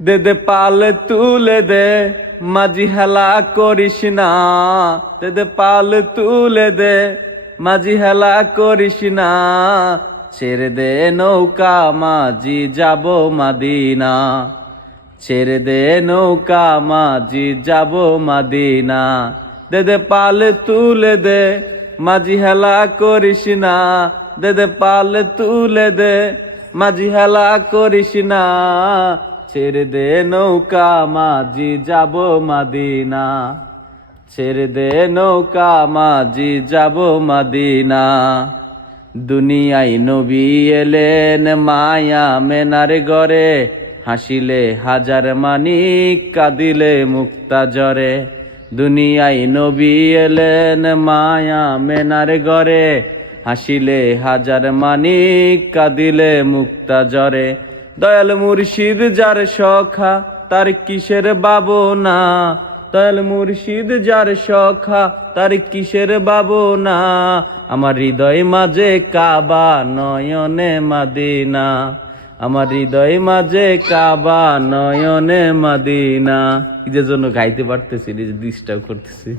দে দে পাল তুলে দে, মাঝি হেলা করিস না। দে দে পাল তুলে দে, মাঝি হেলা করিস না। ছেড়ে দে নৌকা মাঝি যাব মাদিনা। ছেড়ে দে নৌকা মাঝি যাব মাদিনা। দে দে পাল তুলে দে, মাঝি হেলা করিস না। দে দে পাল তুলে দে, মাঝি হেলা করিস না। ছেড়ে দে নৌকা মাঝি যাব মাদিনা। ছেড়ে দে নৌকা মাঝি যাব মাদিনা। দুনিয়ায় নবী এলেন মায়া মেনার গরে, হাসিলে হাজার মানিক কাঁদিলে মুক্তা জরে। দুনিয়ায় নবী এলেন মায়া মেনার গরে, হাসিলে হাজার মানিক কাঁদিলে মুক্তা জরে। দয়াল মুর্শিদ যার সখা তার কিসের ভাবনা। দয়াল মুর্শিদ যার সখা তার কিসের ভাবনা। আমার হৃদয় মাঝে কাবা নয়নে মাদিনা। আমার হৃদয় মাঝে কাবা নয়নে মাদিনা। কি যে জন্য গাইতে পারতেছি, ডিস্টার্ব করতেছি।